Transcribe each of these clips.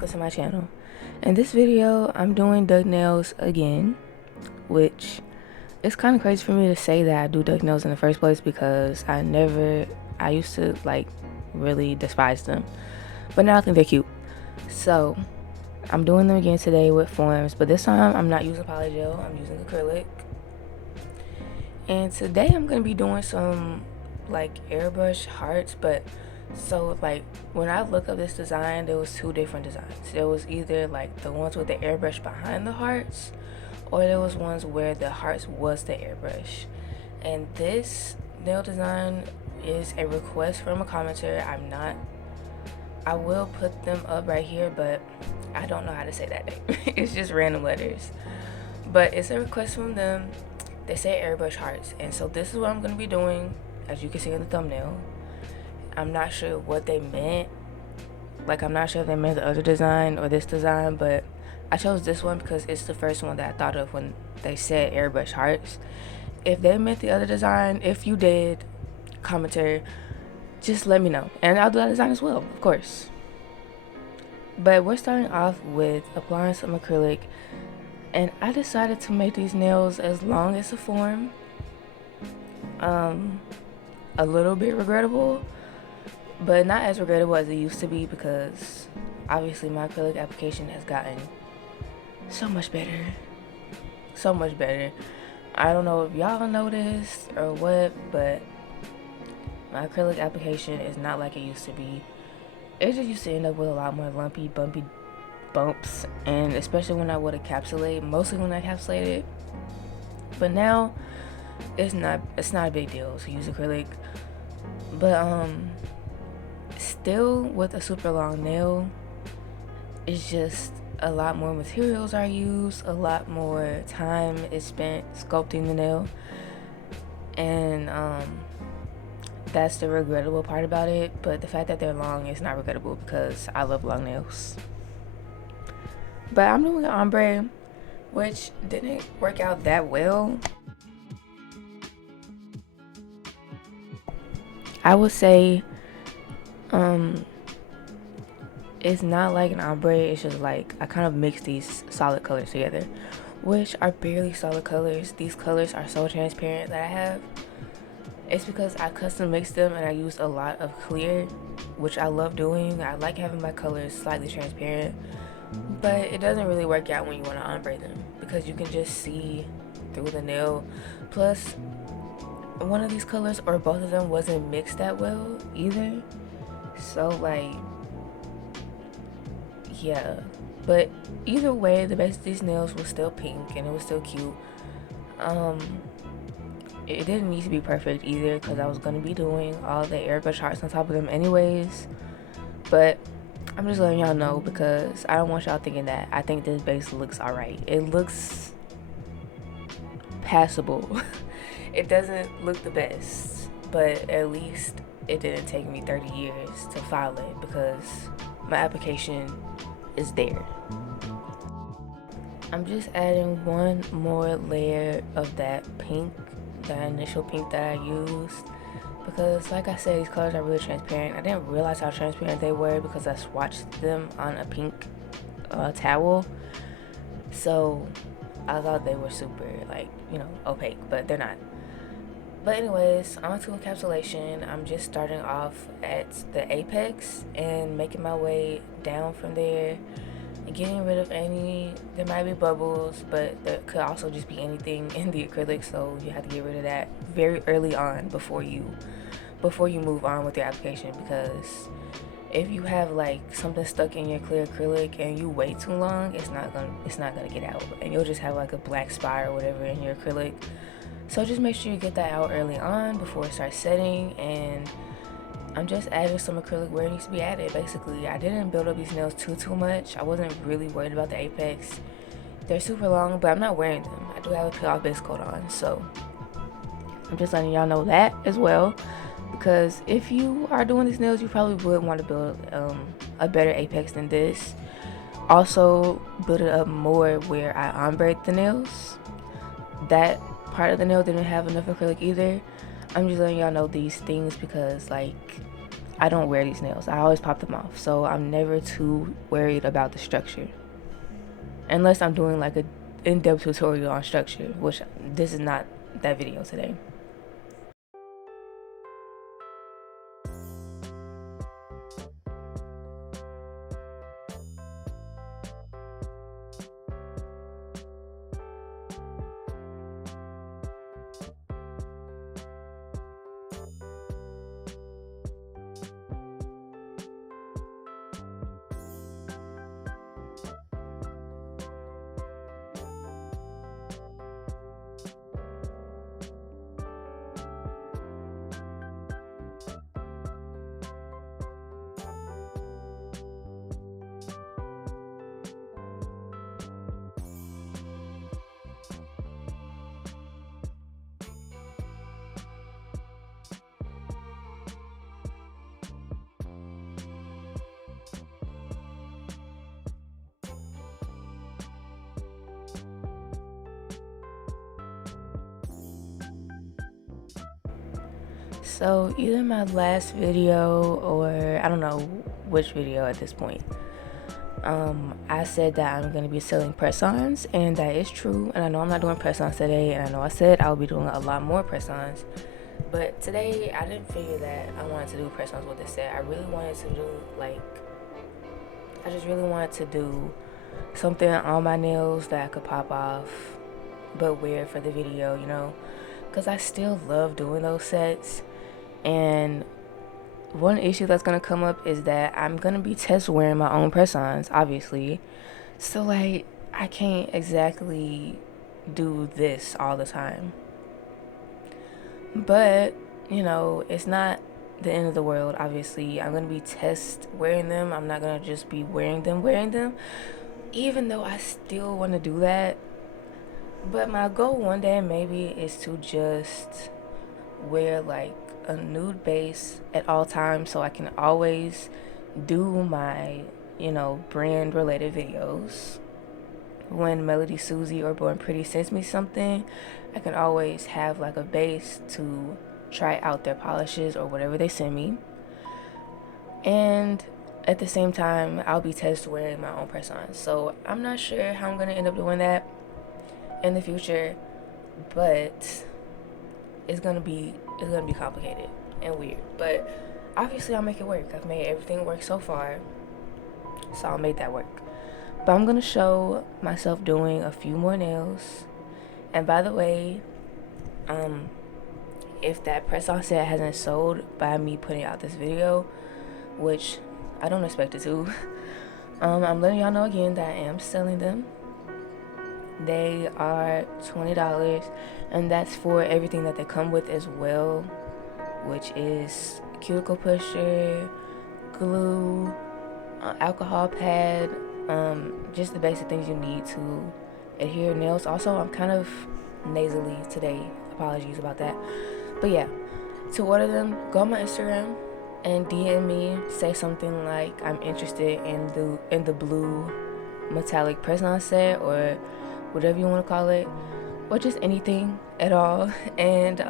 welcome to my channel. In this video, I'm doing duck nails again, which it's kind of crazy for me to say that I do duck nails in the first place because I used to like really despise them, but now I think they're cute. So I'm doing them again today with foams, but this time I'm not using polygel, I'm using acrylic. And today I'm gonna be doing some like airbrush hearts, but so like when I looked up this design, there was two different designs. There was either like the ones with the airbrush behind the hearts, or there was ones where the hearts was the airbrush. And this nail design is a request from a commenter. I will put them up right here, but I don't know how to say that name. It's just random letters, but it's a request from them. They say airbrush hearts, and so this is what I'm going to be doing. As you can see in the thumbnail, I'm not sure what they meant. Like, I'm not sure if they meant the other design or this design, but I chose this one because it's the first one that I thought of when they said airbrush hearts. If they meant the other design, if you did, commenter, just let me know, and I'll do that design as well, of course. But we're starting off with applying some acrylic, and I decided to make these nails as long as a form. A little bit regrettable, but not as regrettable as it used to be, because obviously my acrylic application has gotten so much better. I don't know if y'all noticed or what, but my acrylic application is not like it used to be. It just used to end up with a lot more lumpy, bumpy bumps, and especially when I would encapsulate, mostly when I encapsulated. But now it's not a big deal to use acrylic. But still, with a super long nail, it's just a lot more materials are used, a lot more time is spent sculpting the nail, and that's the regrettable part about it. But the fact that they're long is not regrettable because I love long nails. But I'm doing an ombre, which didn't work out that well. I would say it's not like an ombre, it's just like I kind of mixed these solid colors together, which are barely solid colors. These colors are so transparent that I have. It's because I custom mixed them and I used a lot of clear, which I love doing. I like having my colors slightly transparent, but it doesn't really work out when you want to ombre them because you can just see through the nail. Plus, one of these colors or both of them wasn't mixed that well either, so like, yeah. But either way, the base of these nails was still pink and it was still cute. It didn't need to be perfect either because I was going to be doing all the airbrush hearts on top of them anyways, but I'm just letting y'all know because I don't want y'all thinking that. I think this base looks alright. It looks passable. It doesn't look the best, but at least it didn't take me 30 years to file it because my application is there. I'm just adding one more layer of that pink, the initial pink that I used, because like I said, these colors are really transparent. I didn't realize how transparent they were because I swatched them on a pink towel, so I thought they were super, like, you know, opaque, but they're not. But anyways, on to encapsulation. I'm just starting off at the apex and making my way down from there, and getting rid of any, there might be bubbles, but there could also just be anything in the acrylic, so you have to get rid of that very early on before you move on with your application, because if you have like something stuck in your clear acrylic and you wait too long, it's not gonna get out, and you'll just have like a black spot or whatever in your acrylic. So just make sure you get that out early on before it starts setting. And I'm just adding some acrylic where it needs to be added. Basically, I didn't build up these nails too much. I wasn't really worried about the apex. They're super long, but I'm not wearing them. I do have a peel off base coat on, so I'm just letting y'all know that as well, because if you are doing these nails, you probably would want to build a better apex than this. Also, build it up more where I ombre the nails. That part of the nail didn't have enough acrylic either. I'm just letting y'all know these things because, like, I don't wear these nails. I always pop them off. So I'm never too worried about the structure. Unless I'm doing like a in-depth tutorial on structure, which this is not that video today. So either my last video or I don't know which video at this point, I said that I'm going to be selling press-ons, and that is true. And I know I'm not doing press-ons today, and I know I said I'll be doing a lot more press-ons, but today I didn't figure that I wanted to do press-ons with this set. I really wanted to do I just really wanted to do something on my nails that I could pop off but wear for the video, you know, because I still love doing those sets. And one issue that's gonna come up is that I'm gonna be test wearing my own press-ons, obviously. So like, I can't exactly do this all the time. But, you know, it's not the end of the world, obviously. I'm gonna be test wearing them. I'm not gonna just be wearing them. Even though I still wanna do that. But my goal one day maybe is to just wear like a nude base at all times, so I can always do my, you know, brand related videos. When Melody Susie or Born Pretty sends me something, I can always have like a base to try out their polishes or whatever they send me. And at the same time, I'll be test wearing my own press-ons. So I'm not sure how I'm gonna end up doing that in the future, but it's gonna be complicated and weird, but obviously I'll make it work. I've made everything work so far, so I'll make that work. But I'm gonna show myself doing a few more nails. And by the way, if that press-on set hasn't sold by me putting out this video, which I don't expect it to, I'm letting y'all know again that I am selling them. They are $20, and that's for everything that they come with as well, which is cuticle pusher, glue, alcohol pad, just the basic things you need to adhere nails. Also, I'm kind of nasally today, apologies about that. But yeah, to order them, go on my Instagram and DM me, say something like I'm interested in the blue metallic press-on set, or whatever you want to call it, or just anything at all, and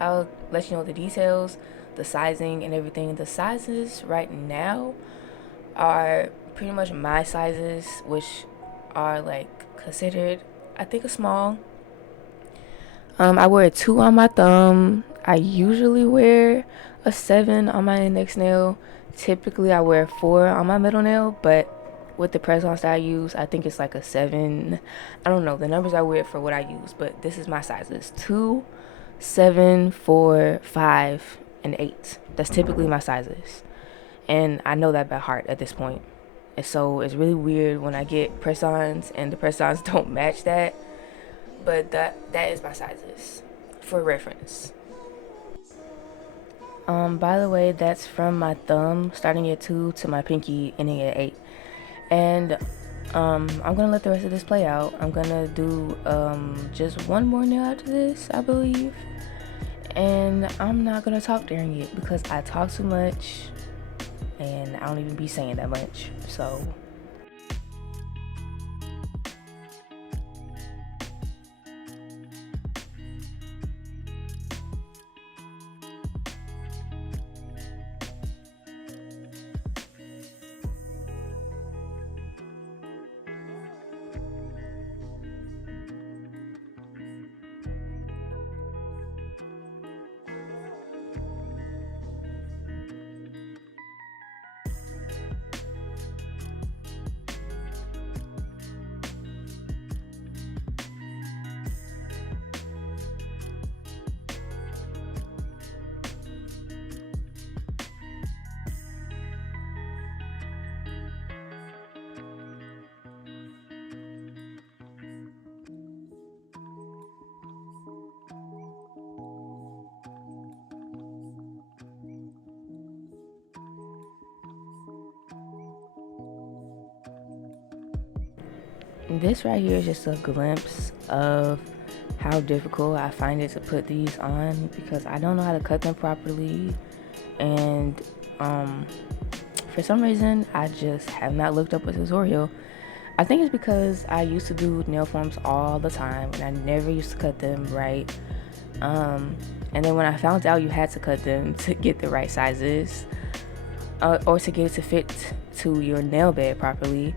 I'll let you know the details, the sizing, and everything. The sizes right now are pretty much my sizes, which are like considered, I think, a small. I wear a 2 on my thumb. I usually wear a 7 on my index nail. Typically I wear a 4 on my middle nail, but with the press-ons that I use, I think it's like a 7. I don't know, the numbers are weird for what I use, but this is my sizes: 2, 7, 4, 5, and 8. That's typically my sizes, and I know that by heart at this point. And so it's really weird when I get press-ons and the press-ons don't match that, but that is my sizes for reference. By the way, that's from my thumb starting at 2 to my pinky ending at 8. And I'm gonna let the rest of this play out. I'm gonna do just one more nail after this, I believe, and I'm not gonna talk during it because I talk too much and I don't even be saying that much. So This right here is just a glimpse of how difficult I find it to put these on because I don't know how to cut them properly, and for some reason I just have not looked up a tutorial. I think it's because I used to do nail forms all the time and I never used to cut them right. And then when I found out you had to cut them to get the right sizes, or to get it to fit to your nail bed properly,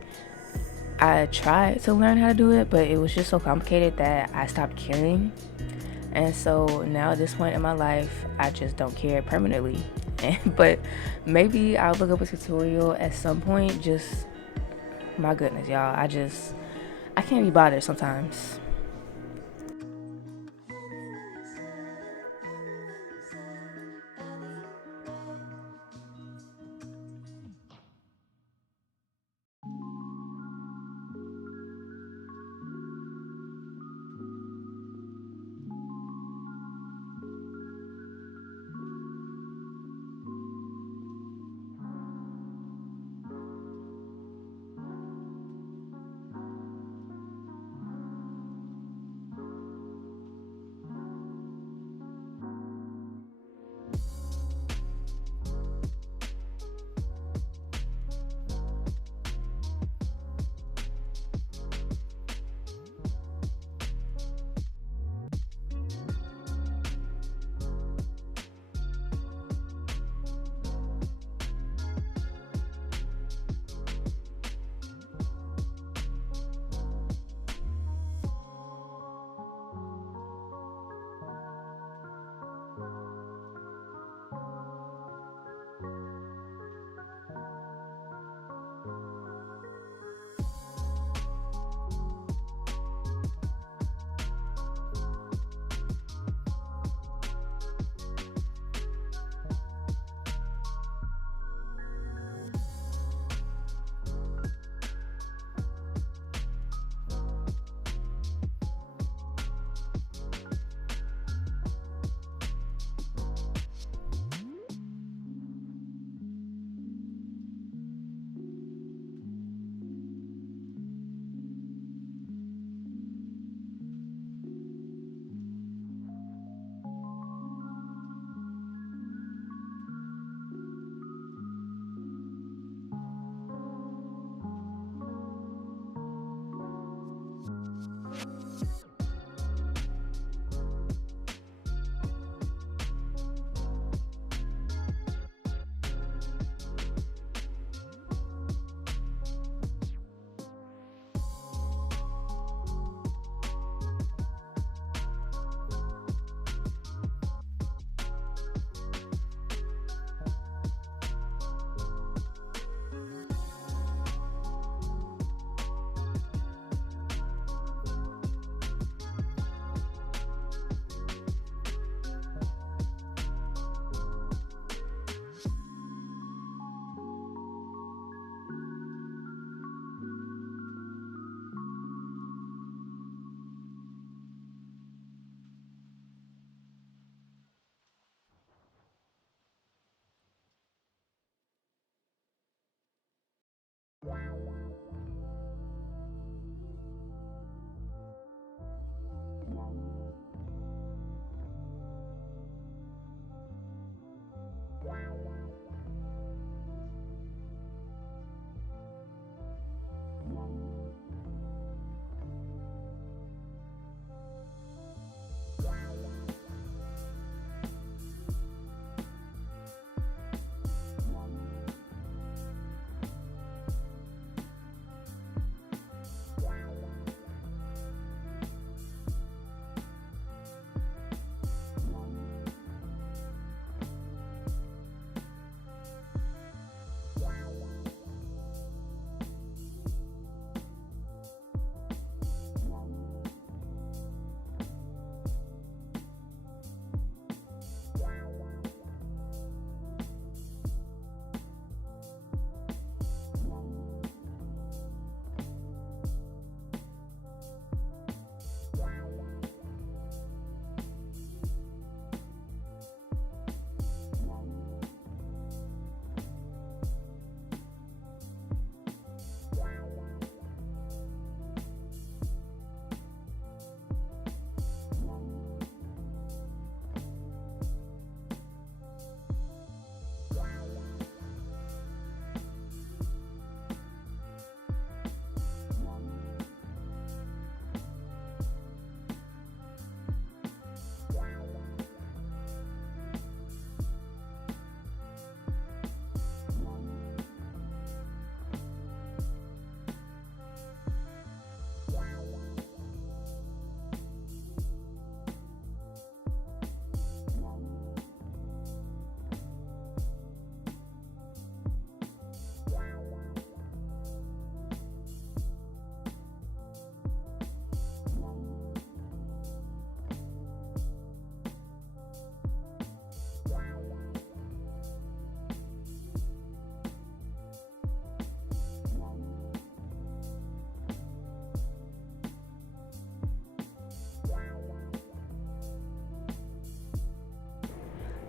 I tried to learn how to do it, but it was just so complicated that I stopped caring. And so now at this point in my life, I just don't care permanently. But maybe I'll look up a tutorial at some point. Just, my goodness, y'all, I can't be bothered sometimes.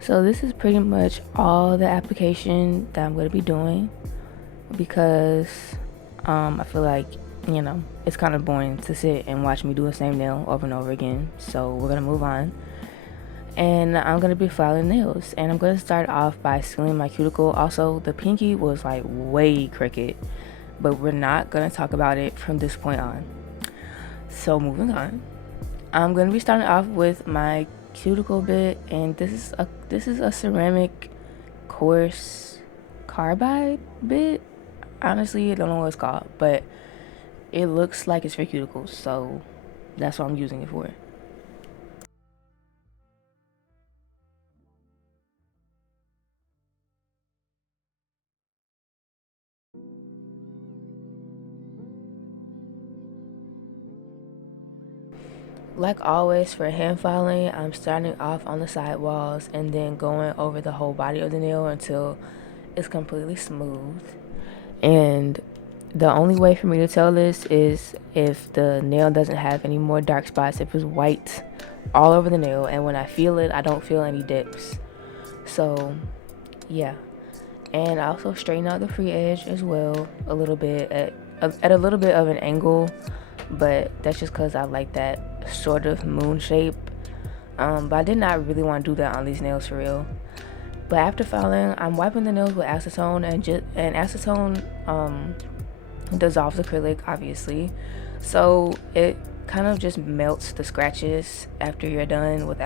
So this is pretty much all the application that I'm going to be doing because I feel like, it's kind of boring to sit and watch me do the same nail over and over again. So we're going to move on. And I'm going to be filing nails. And I'm going to start off by sealing my cuticle. Also, the pinky was like way crooked, but we're not going to talk about it from this point on. So moving on. I'm going to be starting off with my cuticle bit, and this is a ceramic coarse carbide bit. Honestly, I don't know what it's called, but it looks like it's for cuticles, so that's what I'm using it for. Like always for hand filing, I'm starting off on the side walls and then going over the whole body of the nail until it's completely smooth. And the only way for me to tell this is if the nail doesn't have any more dark spots, if it's white all over the nail, and when I feel it, I don't feel any dips. So yeah. And I also straighten out the free edge as well a little bit at a little bit of an angle, but that's just because I like that sort of moon shape. But I did not really want to do that on these nails for real. But after filing, I'm wiping the nails with acetone, and acetone dissolves acrylic, obviously, so it kind of just melts the scratches after you're done with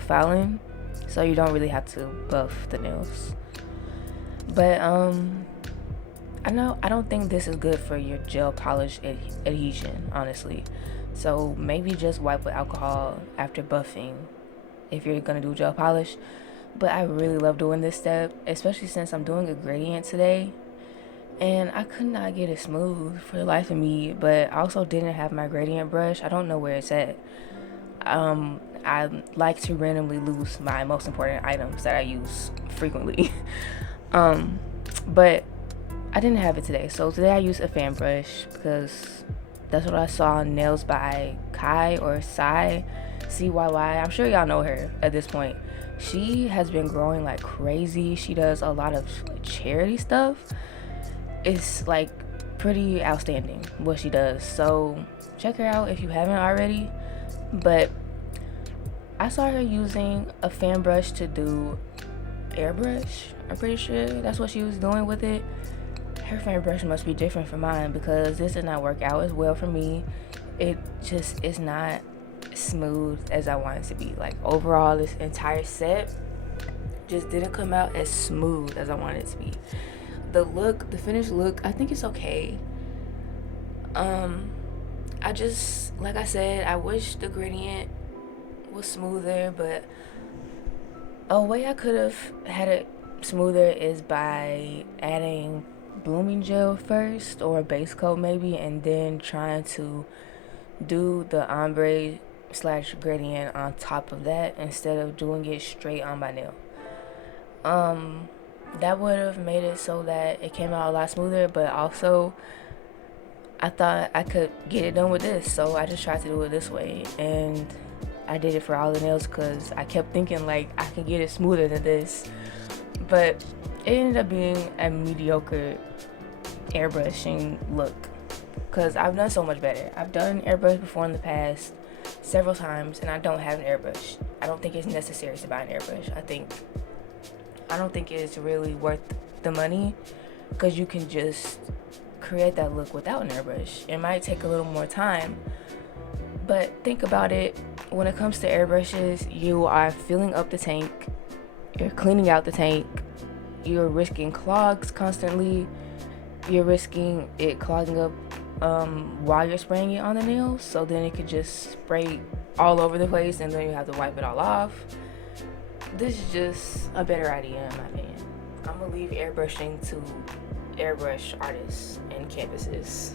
filing, so you don't really have to buff the nails. But I don't think this is good for your gel polish adhesion, honestly. So maybe just wipe with alcohol after buffing if you're gonna do gel polish. But I really love doing this step, especially since I'm doing a gradient today, and I could not get it smooth for the life of me. But I also didn't have my gradient brush. I don't know where it's at. I like to randomly lose my most important items that I use frequently. But I didn't have it today, so today I used a fan brush because that's what I saw on Nails by Kai or Sai, CYY. I'm sure y'all know her at this point. She has been growing like crazy. She does a lot of charity stuff. It's like pretty outstanding what she does. So check her out if you haven't already. But I saw her using a fan brush to do Airbrush. I'm pretty sure that's what she was doing with it. Her fan brush must be different from mine because this did not work out as well for me. It just is not smooth as I want it to be. Like overall, this entire set just didn't come out as smooth as I wanted it to be. The finished look, I think it's okay. I just, like I said, I wish the gradient was smoother, but a way I could have had it smoother is by adding blooming gel first, or a base coat maybe, and then trying to do the ombre slash gradient on top of that instead of doing it straight on my nail. That would have made it so that it came out a lot smoother, but also I thought I could get it done with this, so I just tried to do it this way, and I did it for all the nails because I kept thinking like I can get it smoother than this, but it ended up being a mediocre airbrushing look because I've done so much better. I've done airbrush before in the past several times, and I don't have an airbrush. I don't think it's necessary to buy an airbrush. I don't think it's really worth the money because you can just create that look without an airbrush. It might take a little more time, but think about it. When it comes to airbrushes, you are filling up the tank, you're cleaning out the tank, you're risking clogs constantly, you're risking it clogging up while you're spraying it on the nails, so then it could just spray all over the place and then you have to wipe it all off. This is just a better idea in my opinion. I'm gonna leave airbrushing to airbrush artists and canvases.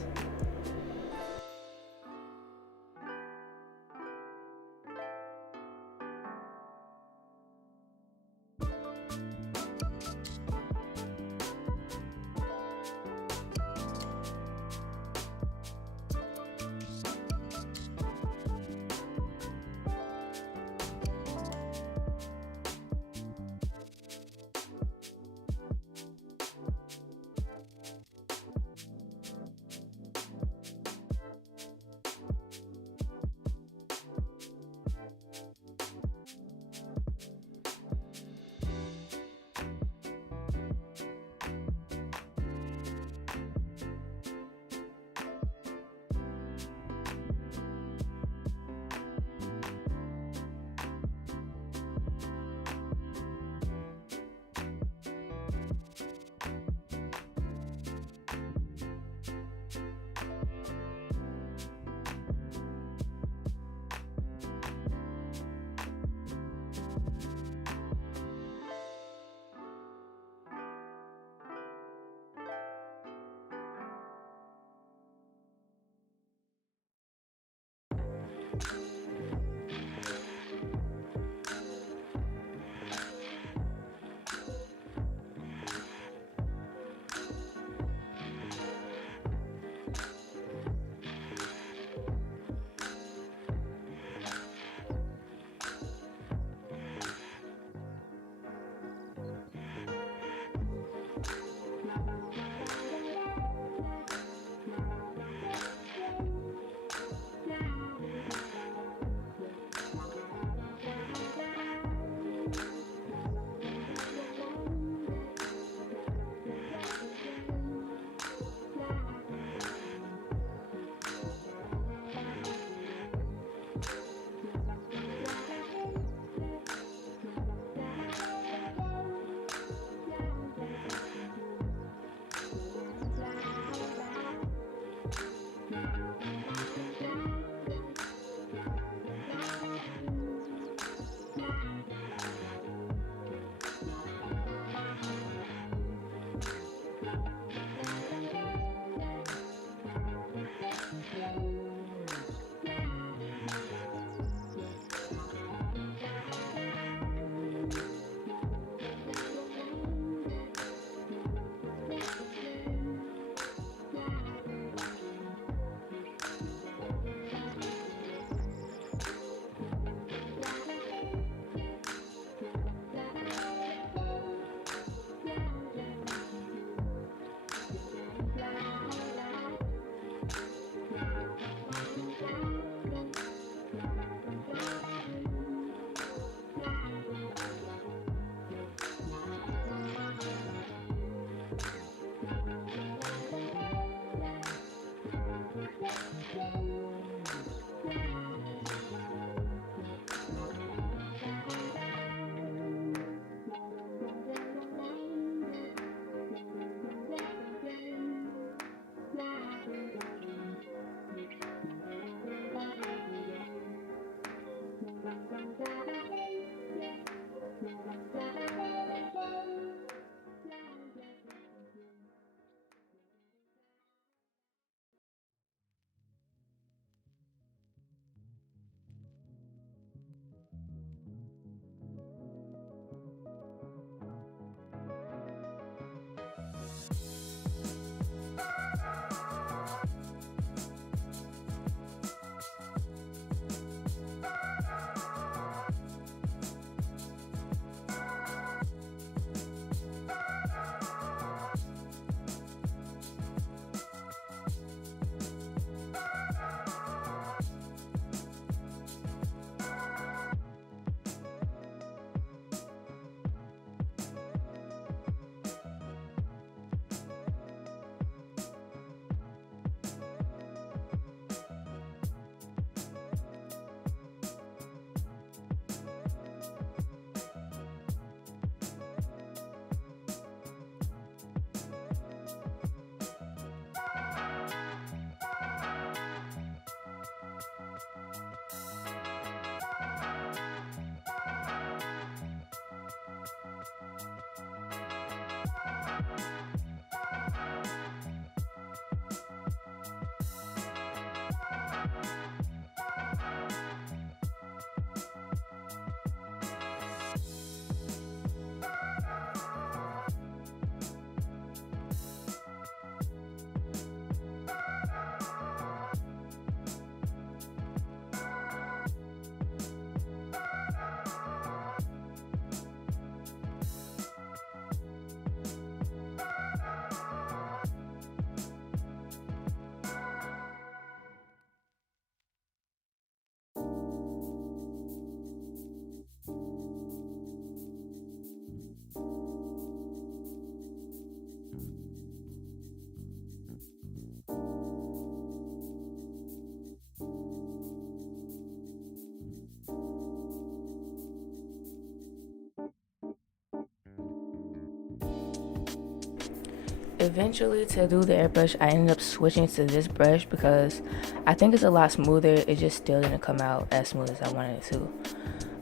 eventually, to do the airbrush, I ended up switching to this brush because I think it's a lot smoother. It just still didn't come out as smooth as I wanted it to.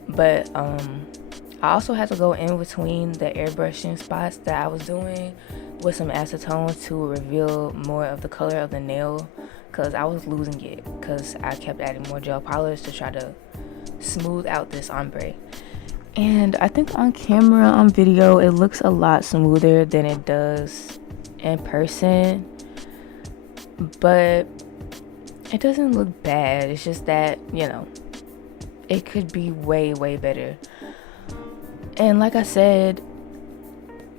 But I also had to go in between the airbrushing spots that I was doing with some acetone to reveal more of the color of the nail, because I was losing it because I kept adding more gel polish to try to smooth out this ombre. And I think on camera, on video, it looks a lot smoother than it does in person, but it doesn't look bad. It's just that, it could be way better. And like I said,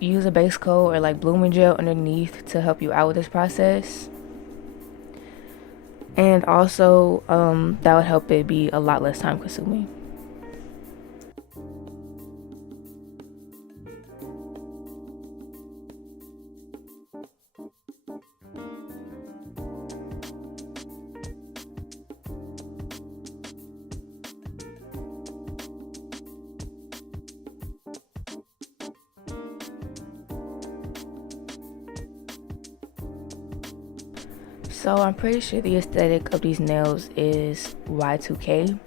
use a base coat or like blooming gel underneath to help you out with this process. And also, that would help it be a lot less time consuming. So I'm pretty sure the aesthetic of these nails is Y2K.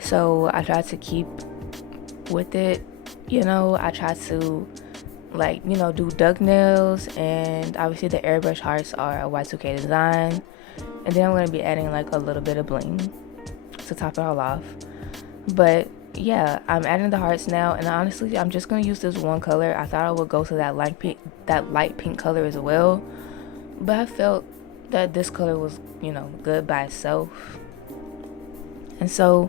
So I try to keep with it. I try to do duck nails, and obviously the airbrush hearts are a Y2K design. And then I'm going to be adding like a little bit of bling to top it all off. But yeah, I'm adding the hearts now, and honestly, I'm just going to use this one color. I thought I would go to that light pink color as well, but I felt that this color was, good by itself. And so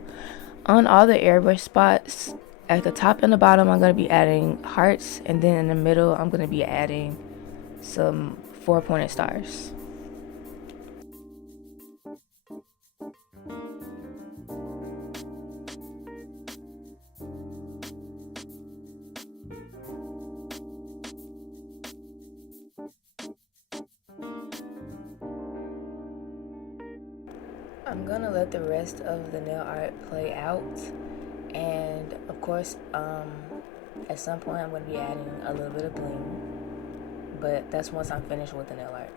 on all the airbrush spots, at the top and the bottom, I'm going to be adding hearts, and then in the middle, I'm going to be adding some 4-pointed stars. I'm gonna let the rest of the nail art play out, and of course, at some point I'm gonna be adding a little bit of bling, but that's once I'm finished with the nail art.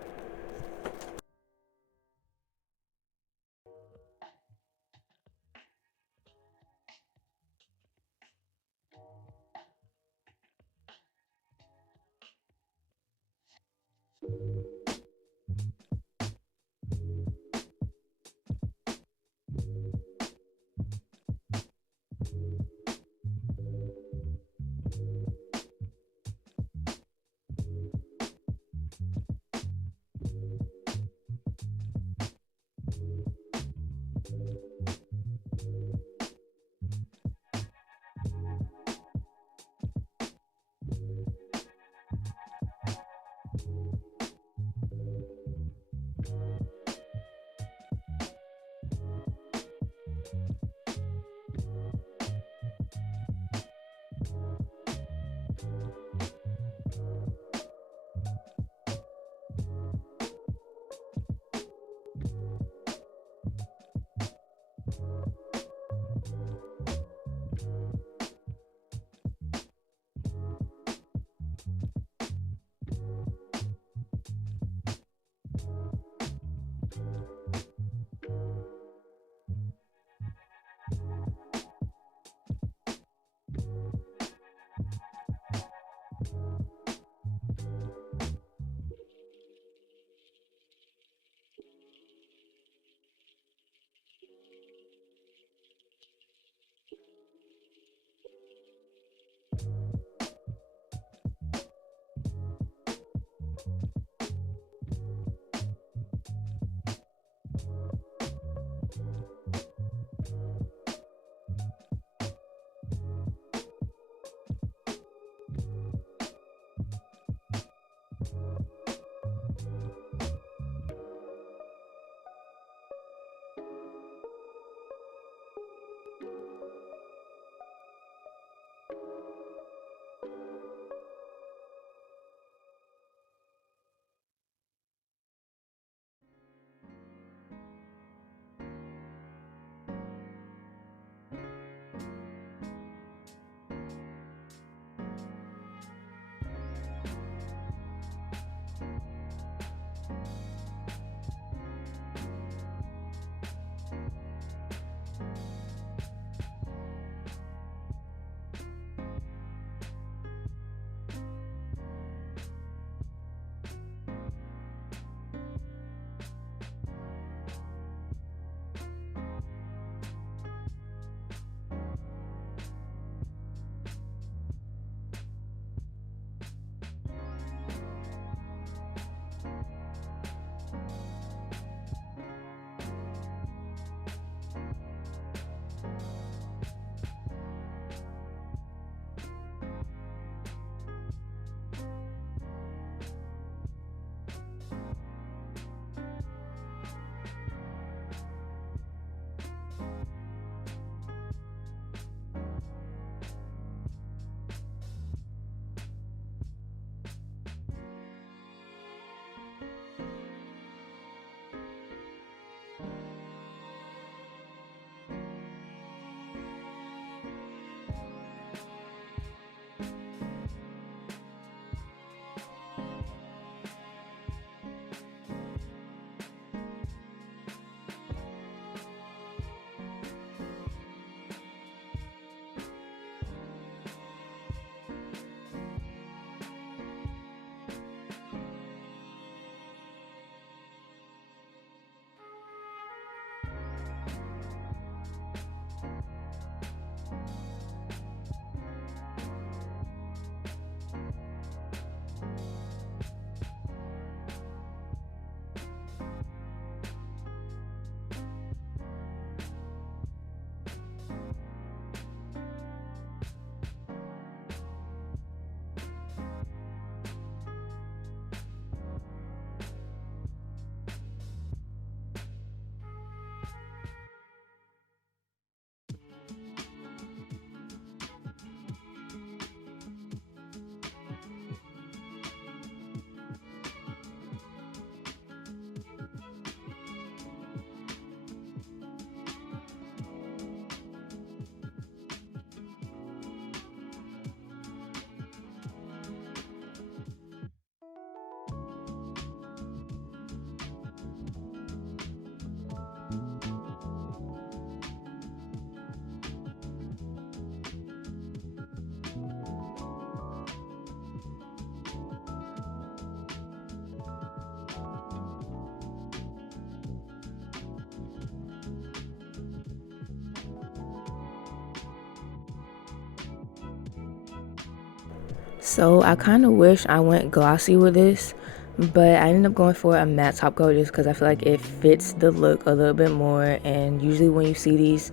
So I kind of wish I went glossy with this, but I ended up going for a matte top coat just because I feel like it fits the look a little bit more. And usually when you see these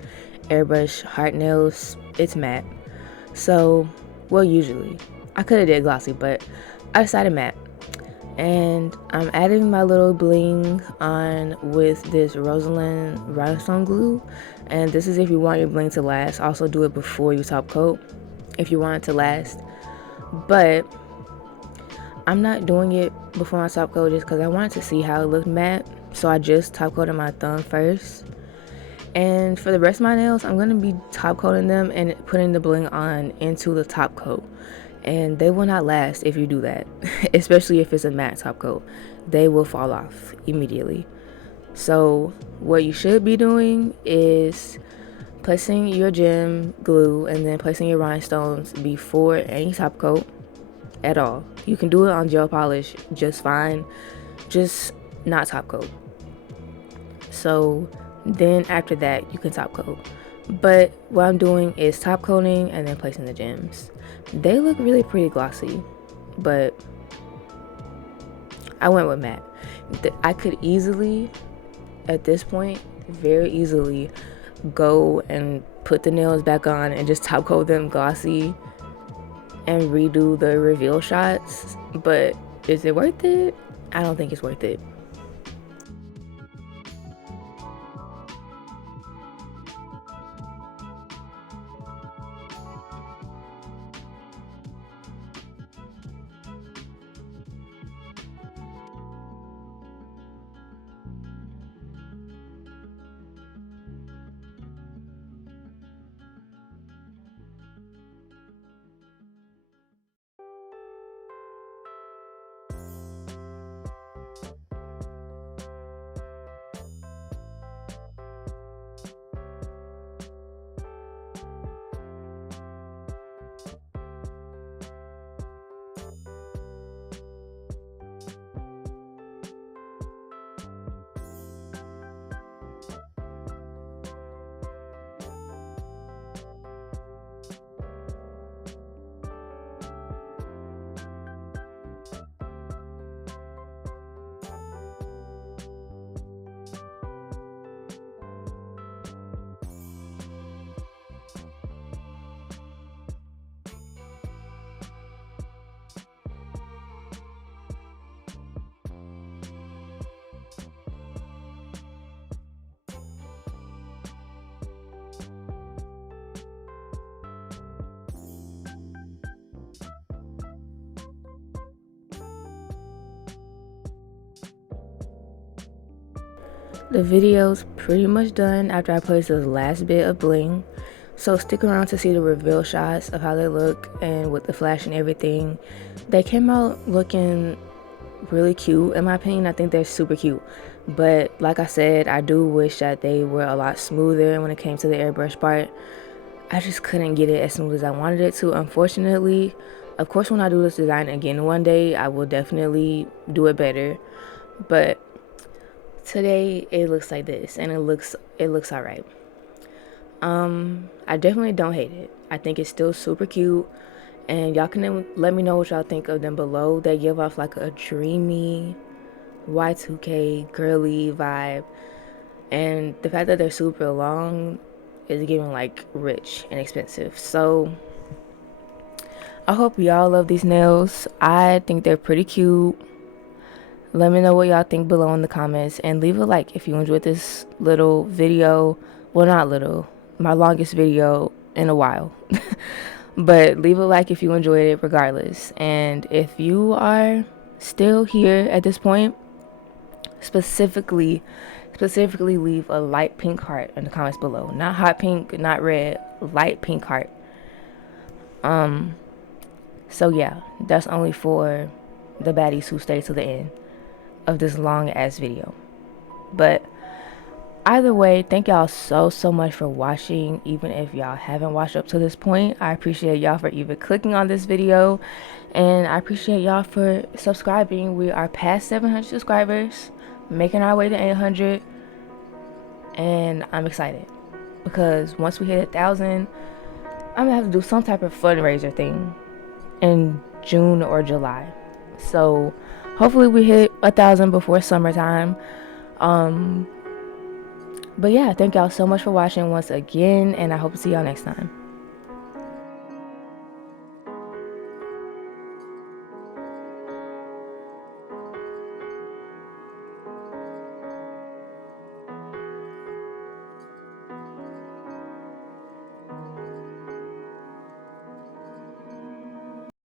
airbrush heart nails, it's matte. So, well, usually I could have did glossy, but I decided matte. And I'm adding my little bling on with this Rosalind rhinestone glue. And this is if you want your bling to last. Also do it before you top coat if you want it to last. But I'm not doing it before my top coat just because I wanted to see how it looked matte. So I just top coated my thumb first. And for the rest of my nails, I'm going to be top coating them and putting the bling on into the top coat. And they will not last if you do that, especially if it's a matte top coat. They will fall off immediately. So what you should be doing is placing your gem glue and then placing your rhinestones before any top coat at all. You can do it on gel polish just fine, just not top coat. So then after that you can top coat. But what I'm doing is top coating and then placing the gems. They look really pretty glossy, but I went with matte. I could easily, at this point, very easily go and put the nails back on and just top coat them glossy and redo the reveal shots, but is it worth it? I don't think it's worth it. The video's pretty much done after I place this last bit of bling. So stick around to see the reveal shots of how they look and with the flash and everything. They came out looking really cute in my opinion. I think they're super cute. But like I said, I do wish that they were a lot smoother when it came to the airbrush part. I just couldn't get it as smooth as I wanted it to, unfortunately. Of course, when I do this design again one day, I will definitely do it better. But today it looks like this, and it looks all right. I definitely don't hate it. I think it's still super cute, and y'all can let me know what y'all think of them below. They give off like a dreamy Y2K girly vibe, and the fact that they're super long is giving like rich and expensive. So I hope y'all love these nails. I think they're pretty cute. Let me know what y'all think below in the comments, and leave a like if you enjoyed this little video. Well, not little, my longest video in a while. But leave a like if you enjoyed it regardless. And if you are still here at this point, specifically leave a light pink heart in the comments below. Not hot pink, not red, light pink heart. So yeah, that's only for the baddies who stay to the end of this long ass video. But either way, thank y'all so much for watching. Even if y'all haven't watched up to this point, I appreciate y'all for even clicking on this video, and I appreciate y'all for subscribing. We are past 700 subscribers, making our way to 800, and I'm excited because once we hit 1,000, I'm gonna have to do some type of fundraiser thing and June or July. So hopefully we hit 1,000 before summertime. But yeah, thank y'all so much for watching once again, and I hope to see y'all next time.